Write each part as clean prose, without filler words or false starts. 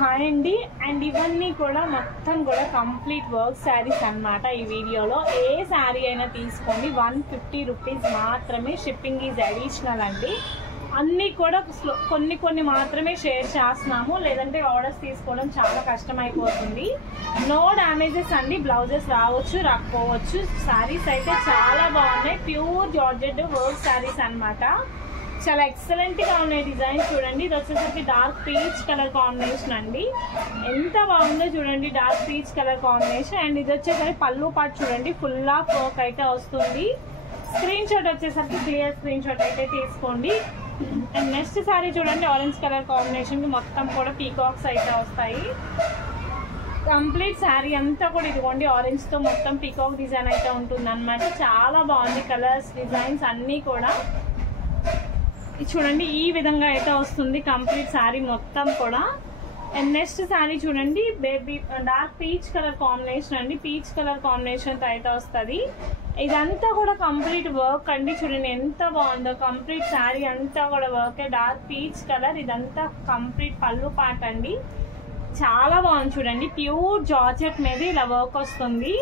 Hi అండి. And ఇవన్నీ కూడా మొత్తం కూడా కంప్లీట్ వర్క్ శారీస్ అన్నమాట. ఈ వీడియోలో ఏ శారీ అయినా తీసుకోండి 150 రూపీస్ మాత్రమే. షిప్పింగ్ ఈజ్ అడిషనల్ అండి. అన్నీ కూడా కొన్ని మాత్రమే షేర్ చేస్తున్నాము, లేదంటే ఆర్డర్స్ తీసుకోవడం చాలా కష్టమైపోతుంది. నో డ్యామేజెస్ అండి. బ్లౌజెస్ రావచ్చు రాకపోవచ్చు. శారీస్ అయితే చాలా బాగున్నాయి. ప్యూర్ జార్జెట్ వర్క్ శారీస్ అన్నమాట. చాలా ఎక్సలెంట్ గా ఉన్నాయి. డిజైన్ చూడండి. ఇది వచ్చేసరికి డార్క్ పీచ్ కలర్ కాంబినేషన్ అండి. ఎంత బాగుందో చూడండి. Dark peach colour combination. And ఇది వచ్చేసరికి పళ్ళు పాటు చూడండి. ఫుల్ ఆఫ్ వర్క్ అయితే వస్తుంది. స్క్రీన్ షాట్ వచ్చేసరికి క్లియర్ స్క్రీన్ షాట్ అయితే తీసుకోండి. అండ్ నెక్స్ట్ సారీ చూడండి. ఆరెంజ్ కలర్ కాంబినేషన్ కి మొత్తం కూడా పీకాక్స్ అయితే వస్తాయి. కంప్లీట్ శారీ అంతా కూడా ఇదిగోండి ఆరెంజ్ తో మొత్తం పీకాక్ డిజైన్ అయితే ఉంటుంది అనమాట. చాలా బాగుంది. కలర్స్ డిజైన్స్ అన్నీ కూడా చూడండి. ఈ విధంగా అయితే వస్తుంది కంప్లీట్ శారీ మొత్తం కూడా. అండ్ నెక్స్ట్ శారీ చూడండి. Baby dark peach colour combination అండి. పీచ్ కలర్ కాంబినేషన్ తో అయితే వస్తుంది. ఇదంతా కూడా కంప్లీట్ వర్క్ అండి. చూడండి ఎంత బాగుందో. కంప్లీట్ శారీ అంతా కూడా వర్క్. Dark peach colour. ఇదంతా కంప్లీట్ పళ్ళు పాట అండి. చాలా బాగుంది చూడండి. ప్యూర్ జార్జెట్ మీద ఇలా వర్క్ వస్తుంది.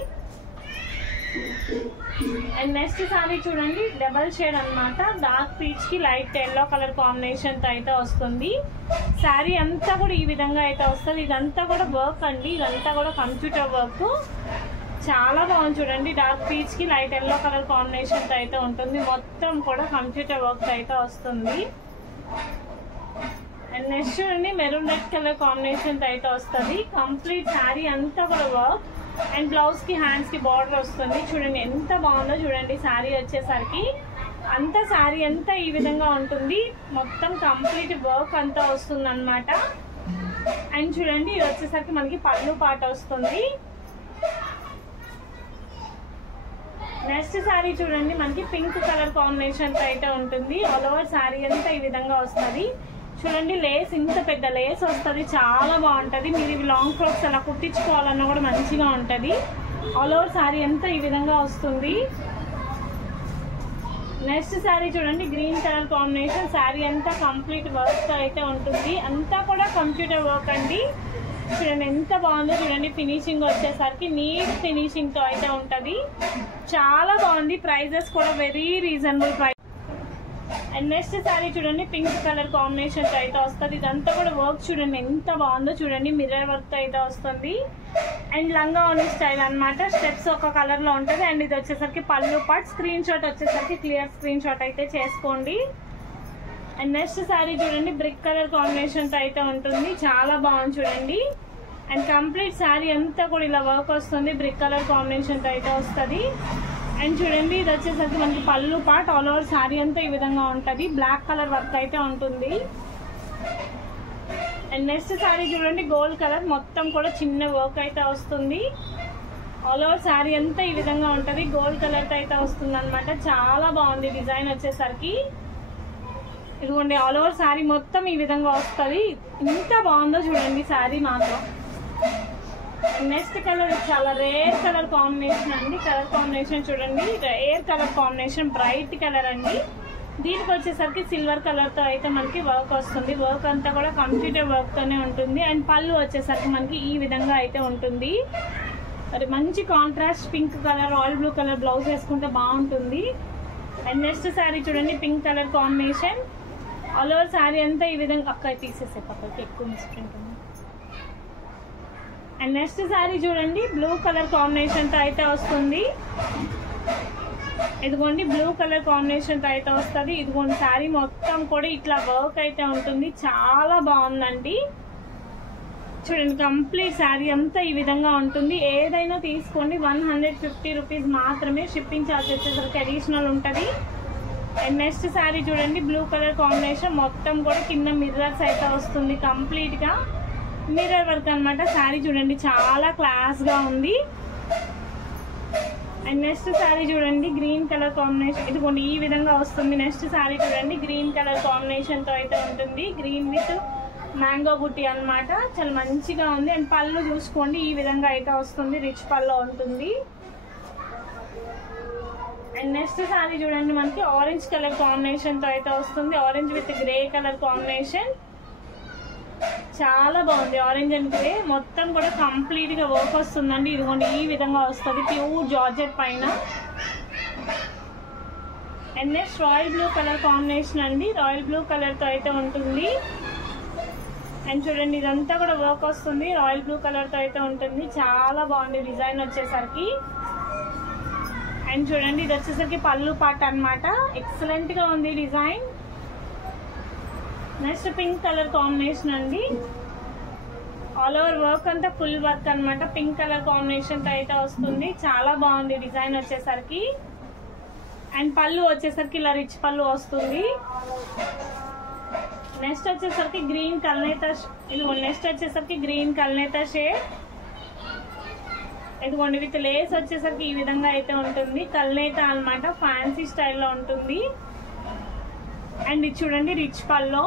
అండ్ నెక్స్ట్ శారీ చూడండి. డబల్ షేడ్ అన్నమాట. డార్క్ పీచ్ కి లైట్ ఎల్లో కలర్ కాంబినేషన్ తో అయితే వస్తుంది. శారీ అంతా కూడా ఈ విధంగా అయితే వస్తుంది. ఇదంతా కూడా వర్క్ అండి. ఇదంతా కూడా కంప్యూటర్ వర్క్. చాలా బాగుంది చూడండి. డార్క్ పీచ్ కి లైట్ ఎల్లో కలర్ కాంబినేషన్ తో అయితే ఉంటుంది. మొత్తం కూడా కంప్యూటర్ వర్క్ అయితే వస్తుంది. అండ్ నెక్స్ట్ చూడండి. మెరూన్ రెడ్ కలర్ కాంబినేషన్ తో అయితే వస్తుంది. కంప్లీట్ శారీ అంతా కూడా వర్క్. అండ్ బ్లౌజ్ కి హ్యాండ్స్ కి బార్డర్ వస్తుంది. చూడండి ఎంత బాగుందో చూడండి. శారీ వచ్చేసరికి అంతా శారీ అంతా ఈ విధంగా ఉంటుంది. మొత్తం కంప్లీట్ వర్క్ అంతా వస్తుంది అనమాట. అండ్ చూడండి ఇది వచ్చేసరికి మనకి పళ్ళు పాట వస్తుంది. నెక్స్ట్ శారీ చూడండి. మనకి పింక్ కలర్ కాంబినేషన్ తో అయితే ఉంటుంది. ఆల్ ఓవర్ శారీ అంతా ఈ విధంగా వస్తుంది. చూడండి లేస్ ఇంత పెద్ద లేస్ వస్తుంది. చాలా బాగుంటది. మీరు ఇవి లాంగ్ ఫ్రాక్స్ అలా కుట్టించుకోవాలన్నా కూడా మంచిగా ఉంటది. ఆల్ ఓవర్ శారీ అంతా ఈ విధంగా వస్తుంది. నెక్స్ట్ శారీ చూడండి. Green colour combination. శారీ అంతా కంప్లీట్ వర్క్ తో అయితే ఉంటుంది. అంతా కూడా కంప్యూటర్ వర్క్ అండి. చూడండి ఎంత బాగుందో చూడండి. ఫినిషింగ్ వచ్చేసరికి నీట్ ఫినిషింగ్ తో అయితే ఉంటది. చాలా బాగుంది. ప్రైజెస్ కూడా very reasonable price. And next sari చూడండి. పింక్ కలర్ కాంబినేషన్ తో అయితే వస్తుంది. ఇదంతా కూడా వర్క్ చూడండి ఎంత బాగుందో చూడండి. మిర్రర్ వర్క్ తో అయితే వస్తుంది. అండ్ లంగా ఓని స్టైల్ అనమాట. స్టెప్స్ ఒక కలర్ లో ఉంటుంది. అండ్ ఇది వచ్చేసరికి పళ్ళు పార్ట్. స్క్రీన్ షాట్ వచ్చేసరికి క్లియర్ స్క్రీన్ షాట్ అయితే చేసుకోండి. అండ్ నెక్స్ట్ శారీ చూడండి. బ్రిక్ కలర్ కాంబినేషన్ తో అయితే ఉంటుంది. చాలా బాగుంది చూడండి. అండ్ కంప్లీట్ శారీ అంతా కూడా ఇలా వర్క్ వస్తుంది. బ్రిక్ కలర్ కాంబినేషన్ తో అయితే వస్తుంది. అండ్ చూడండి ఇది వచ్చేసరికి మనకి పళ్ళు పార్ట్. ఆల్ ఓవర్ శారీ అంతా ఈ విధంగా ఉంటుంది. బ్లాక్ కలర్ వర్క్ అయితే ఉంటుంది. అండ్ నెక్స్ట్ శారీ చూడండి. గోల్డ్ కలర్ మొత్తం కూడా చిన్న వర్క్ అయితే వస్తుంది. ఆల్ ఓవర్ శారీ అంతా ఈ విధంగా ఉంటుంది. గోల్డ్ కలర్ తో అయితే వస్తుంది అనమాట. చాలా బాగుంది డిజైన్ వచ్చేసరికి. ఇదిగోండి ఆల్ ఓవర్ శారీ మొత్తం ఈ విధంగా వస్తుంది. ఎంత బాగుందో చూడండి శారీ మాత్రం. నెక్స్ట్ కలర్ చాలా రేర్ కలర్ కాంబినేషన్ అండి. కలర్ కాంబినేషన్ చూడండి. Rare colour combination. Bright colour అండి. దీనికి వచ్చేసరికి సిల్వర్ కలర్ తో అయితే మనకి వర్క్ వస్తుంది. వర్క్ అంతా కూడా కంప్యూటర్ వర్క్ తోనే ఉంటుంది. అండ్ పళ్ళు వచ్చేసరికి మనకి ఈ విధంగా అయితే ఉంటుంది. మరి మంచి contrast pink colour oil blue colour blouse వేసుకుంటే బాగుంటుంది. అండ్ నెక్స్ట్ శారీ చూడండి. Pink colour combination. All over sari అంతా ఈ విధంగా అక్కడ తీసేసే పక్కకి ఎక్కువ మిస్ప్రింట్ ఉంది. అండ్ నెక్స్ట్ శారీ చూడండి. బ్లూ కలర్ కాంబినేషన్ తో అయితే వస్తుంది. ఇదిగోండి బ్లూ కలర్ కాంబినేషన్ తో అయితే వస్తుంది. ఇదిగోండి శారీ మొత్తం కూడా ఇట్లా వర్క్ అయితే ఉంటుంది. చాలా బాగుందండి చూడండి. కంప్లీట్ శారీ అంతా ఈ విధంగా ఉంటుంది. ఏదైనా తీసుకోండి 150 రూపీస్ మాత్రమే. షిప్పింగ్ ఛార్జ్ వచ్చేసరికి అడిషనల్ ఉంటుంది. అండ్ నెక్స్ట్ శారీ చూడండి. Blue colour combination. మొత్తం కూడా కింద మిర్రర్స్ అయితే వస్తుంది. కంప్లీట్ గా మిర్రర్ వర్క్ అనమాట. శారీ చూడండి చాలా క్లాస్ గా ఉంది. అండ్ నెక్స్ట్ శారీ చూడండి. Green colour combination. ఇదిగోండి ఈ విధంగా వస్తుంది. నెక్స్ట్ శారీ చూడండి. గ్రీన్ కలర్ కాంబినేషన్ తో అయితే ఉంటుంది. గ్రీన్ విత్ మ్యాంగో బుట్టి అనమాట. చాలా మంచిగా ఉంది. అండ్ పళ్ళు చూసుకోండి ఈ విధంగా అయితే వస్తుంది. రిచ్ పళ్ళు ఉంటుంది. అండ్ నెక్స్ట్ శారీ చూడండి. మనకి ఆరెంజ్ కలర్ కాంబినేషన్ తో అయితే వస్తుంది. Orange with grey colour combination. చాలా బాగుంది. ఆరెంజ్ అండ్ గ్రే మొత్తం కూడా కంప్లీట్ గా వర్క్ వస్తుందండి. ఇదిగోండి ఈ విధంగా వస్తుంది ప్యూర్ జార్జెట్ పైన. And next royal blue colour combination అండి. రాయల్ బ్లూ కలర్ తో అయితే ఉంటుంది. అండ్ చూడండి ఇదంతా కూడా వర్క్ వస్తుంది. రాయల్ బ్లూ కలర్ తో అయితే ఉంటుంది. చాలా బాగుంది డిజైన్ వచ్చేసరికి. అండ్ చూడండి ఇది వచ్చేసరికి పళ్ళు పాట అన్నమాట. ఎక్సలెంట్ గా ఉంది design. Next pink colour combination అండి. ఆల్ ఓవర్ వర్క్ అంతా ఫుల్ వర్క్ అన్నమాట. పింక్ కలర్ కాంబినేషన్ తో అయితే వస్తుంది. చాలా బాగుంది డిజైన్ వచ్చేసరికి. అండ్ పళ్ళు వచ్చేసరికి ఇలా రిచ్ పళ్ళు వస్తుంది. నెక్స్ట్ వచ్చేసరికి గ్రీన్ కల్నేత, ఇదిగోండి నెక్స్ట్ వచ్చేసరికి గ్రీన్ కల్నేత షేడ్. ఇదిగోండి విత్ లేస్ వచ్చేసరికి ఈ విధంగా అయితే ఉంటుంది. కల్నేత అన్నమాట, ఫ్యాన్సీ స్టైల్లో ఉంటుంది. అండ్ ఇది చూడండి rich pallu.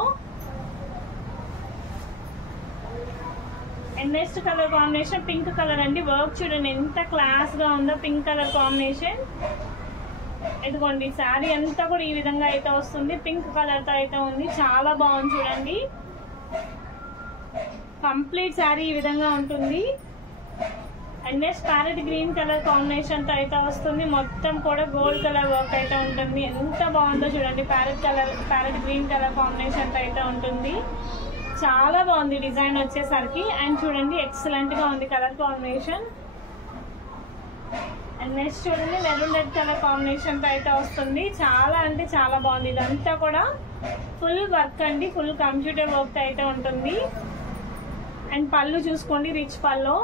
And next colour combination pink colour అండి. వర్క్ చూడండి ఎంత క్లాస్ గా ఉందో పింక్ కలర్ కాంబినేషన్. ఇదిగోండి శారీ అంతా కూడా ఈ విధంగా అయితే వస్తుంది. పింక్ కలర్ తో అయితే ఉంది. చాలా బాగుంది చూడండి. కంప్లీట్ శారీ ఈ విధంగా ఉంటుంది. And next parrot green colour combination తో అయితే వస్తుంది. మొత్తం కూడా గోల్డ్ కలర్ వర్క్ అయితే ఉంటుంది. ఎంత బాగుందో చూడండి. ప్యారెట్ గ్రీన్ కలర్ కాంబినేషన్ తో అయితే ఉంటుంది. చాలా బాగుంది డిజైన్ వచ్చేసరికి. అండ్ చూడండి ఎక్సలెంట్ గా ఉంది కలర్ కాంబినేషన్. అండ్ నెక్స్ట్ చూడండి మెరూన్ రెడ్ కలర్ కాంబినేషన్ తో అయితే వస్తుంది. చాలా అంటే చాలా బాగుంది. ఇదంతా కూడా ఫుల్ వర్క్ అండి. ఫుల్ కంప్యూటర్ వర్క్ అయితే ఉంటుంది. అండ్ పళ్ళు చూసుకోండి రిచ్ పళ్ళు.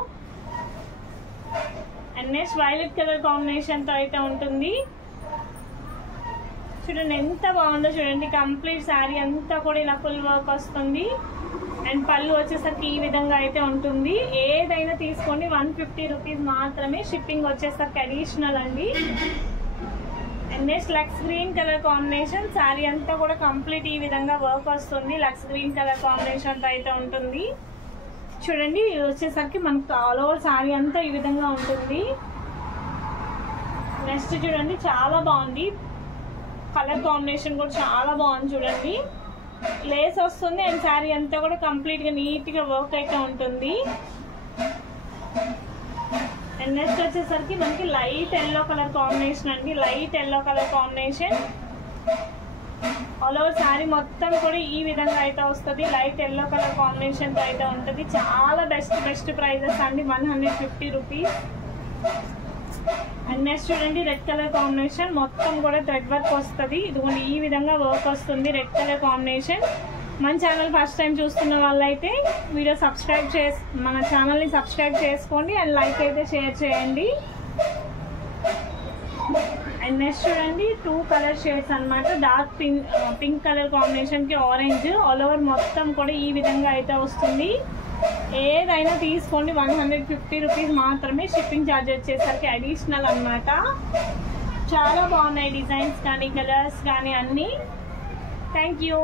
And next violet colour combination తో అయితే ఉంటుంది. చూడండి ఎంత బాగుందో చూడండి. కంప్లీట్ శారీ అంతా కూడా ఇలా ఫుల్ వర్క్ వస్తుంది. అండ్ పళ్ళు వచ్చేసరికి ఈ విధంగా అయితే ఉంటుంది. ఏదైనా తీసుకోండి 150 రూపీస్ మాత్రమే. షిప్పింగ్ వచ్చేసరికి అడిషనల్ అండి. అండ్ నెక్స్ట్ లక్స్ గ్రీన్ కలర్ కాంబినేషన్. శారీ అంతా కూడా కంప్లీట్ ఈ విధంగా వర్క్ వస్తుంది. లక్స్ గ్రీన్ కలర్ కాంబినేషన్ తో అయితే ఉంటుంది. చూడండి ఇది వచ్చేసరికి మనకు ఆల్ ఓవర్ శారీ అంతా ఈ విధంగా ఉంటుంది. నెక్స్ట్ చూడండి చాలా బాగుంది. కలర్ కాంబినేషన్ కూడా చాలా బాగుంది చూడండి. లేస్ వస్తుంది. అండ్ శారీ అంతా కూడా కంప్లీట్ గా నీట్ గా వర్క్ అయితే ఉంటుంది. అండ్ నెక్స్ట్ వచ్చేసరికి మనకి లైట్ ఎల్లో కలర్ కాంబినేషన్ అండి. Light yellow colour combination. All over sari మొత్తం కూడా ఈ విధంగా అయితే వస్తుంది. లైట్ ఎల్లో కలర్ కాంబినేషన్ తో అయితే ఉంటుంది. చాలా బెస్ట్ ప్రైజెస్ అండి. 150 రూపీస్. అండ్ నెక్స్ట్ చూడండి రెడ్ కలర్ కాంబినేషన్. మొత్తం కూడా థ్రెడ్ వర్క్ వస్తుంది. ఇదిగోండి ఈ విధంగా వర్క్ వస్తుంది. Red colour combination. మన ఛానల్ ఫస్ట్ టైం చూస్తున్న వాళ్ళైతే వీడియో మన ఛానల్ని సబ్స్క్రైబ్ చేసుకోండి. అండ్ లైక్ అయితే షేర్ చేయండి. అండ్ నెక్స్ట్ చూడండి 2 కలర్ షేడ్స్ అన్నమాట. డార్క్ పింక్ కలర్ కాంబినేషన్ కి ఆరెంజ్. ఆల్ ఓవర్ మొత్తం కూడా ఈ విధంగా అయితే వస్తుంది. ఏదైనా తీసుకోండి 150 రూపీస్ మాత్రమే. షిప్పింగ్ ఛార్జ్ వచ్చేసరికి అడిషనల్ అన్నమాట. చాలా బాగున్నాయి డిజైన్స్ కానీ కలర్స్ కానీ అన్నీ. Thank you.